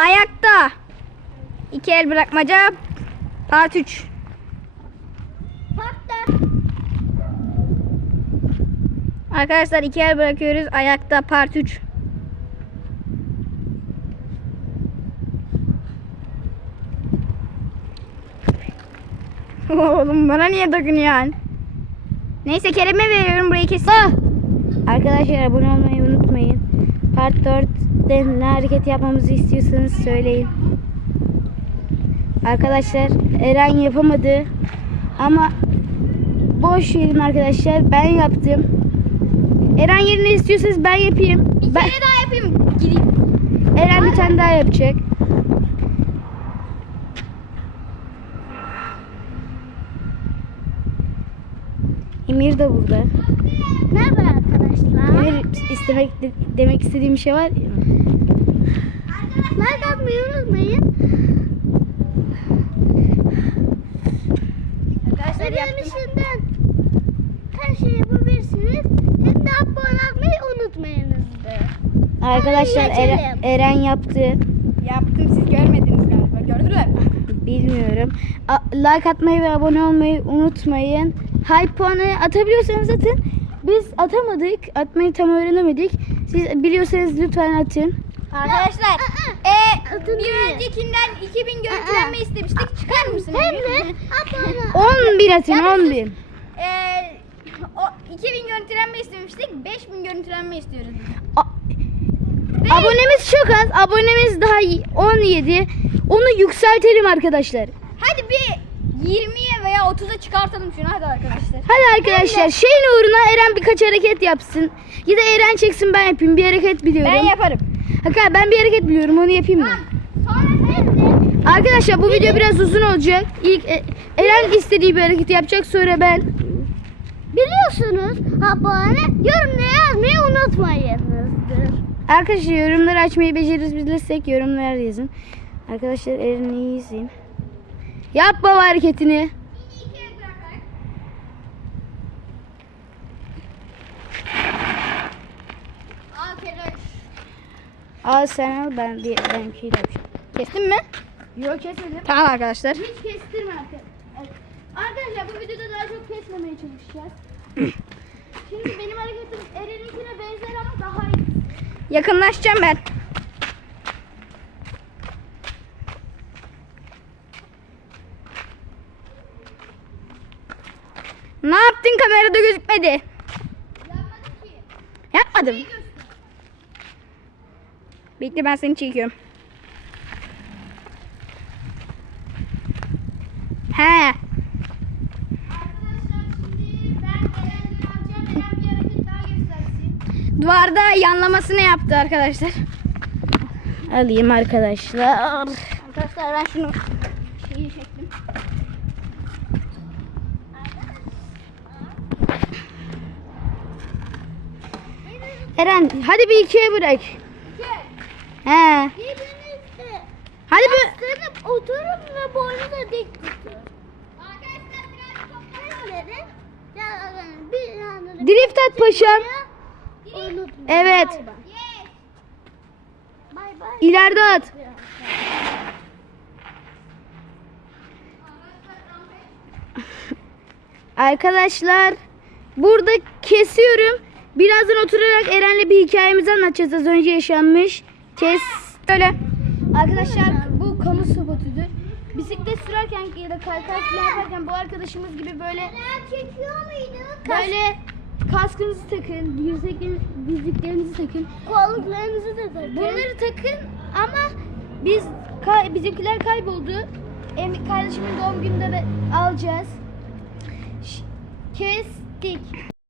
Ayakta. İki el bırakmaca. Part 3. Hatta Arkadaşlar iki el bırakıyoruz. Ayakta part 3. Oğlum bana niye dokunuyorsun? Neyse Kerem'e veriyorum burayı kes. Arkadaşlar abone olmayı unutmayın. Part 4'te ne hareket yapmamızı istiyorsanız söyleyin. Arkadaşlar Eren yapamadı. Ama boş verin arkadaşlar. Ben yaptım. Eren yerine istiyorsanız ben yapayım. bir Ben, kere daha yapayım. Gideyim. Eren bir tane daha yapacak. Emir de burada. Merhaba arkadaşlar. Emir istemek demek istediğim bir şey var. Like atmayı unutmayın. Arkadaşlar içinden her şeyi yapabilirsiniz. Hem de abone olmayı unutmayınızdır. Arkadaşlar. Eren, Eren yaptı. Yaptım siz görmediniz galiba. Gördüler mi? Bilmiyorum. A- like atmayı ve abone olmayı unutmayın. Hype puanı atabiliyorsanız atın. Biz atamadık. Atmayı tam öğrenemedik. Siz biliyorsanız lütfen atın. Arkadaşlar e, bir öncekinden 2000 görüntülenme istemiştik. Çıkar mısın? Hem de abone 10 bin atın Ya 10 biz- bin. E, o 2000 görüntülenme istemiştik. 5000 görüntülenme istiyoruz. A- Abonemiz çok az. Abonemiz daha y- 17. Onu yükseltelim arkadaşlar. Hadi bir 20'ye veya 30'a çıkartalım şunu hadi arkadaşlar. Hadi arkadaşlar şeyin uğruna Eren birkaç hareket yapsın. Ya da Eren çeksin ben yapayım. Bir hareket biliyorum. Ben yaparım. Hakan ben bir hareket biliyorum onu yapayım mı? Arkadaşlar bu video biraz uzun olacak. İlk e, Eren istediği bir hareket yapacak sonra ben. biliyorsunuz abone yorumlara yazmayı unutmayınızdır. Arkadaşlar yorumları açmayı becerirsek yorumlara yazın. Arkadaşlar Eren'i izleyin. Yap baba hareketini. Al sen al ben bir benimkiyle yapacağım. Kestin mi? Yok kesmedim. Tamam arkadaşlar. Hiç kestirme arkadaşlar. Arkadaşlar bu videoda daha çok kesmemeye çalışacağız. Şimdi benim hareketim Eren'inkine benzer ama daha iyi. Yakınlaşacağım ben. Ne yaptın kamerada gözükmedi. Yapmadım. Bekle ben seni çekiyorum. He. Duvarda yanlamasını yaptı arkadaşlar. Alayım arkadaşlar. Arkadaşlar ben şunu şeyi çektim. Eren hadi bir ikiye bırak. He. Birbirinizle Hadi bir yaslanıp oturun ve boynunuza dik tutun. Arkadaşlar biraz bir drift at paşam. unutmayın. Evet. Bay bay. Bay bay. İleride at. Arkadaşlar burada kesiyorum. Birazdan oturarak Eren'le bir hikayemizi anlatacağız. Az önce yaşanmış. Kes. Böyle. Arkadaşlar bu kamu spotudur. Bisiklet sürerken ya da kaykay yaparken bu arkadaşımız gibi böyle çekiyor muydu? böyle kaskınızı takın, dizliklerinizi takın. Kolluklarınızı da takın. Bunları takın ama biz kay- bizimkiler kayboldu. Em kardeşimin doğum gününde de alacağız. Ş- Kestik.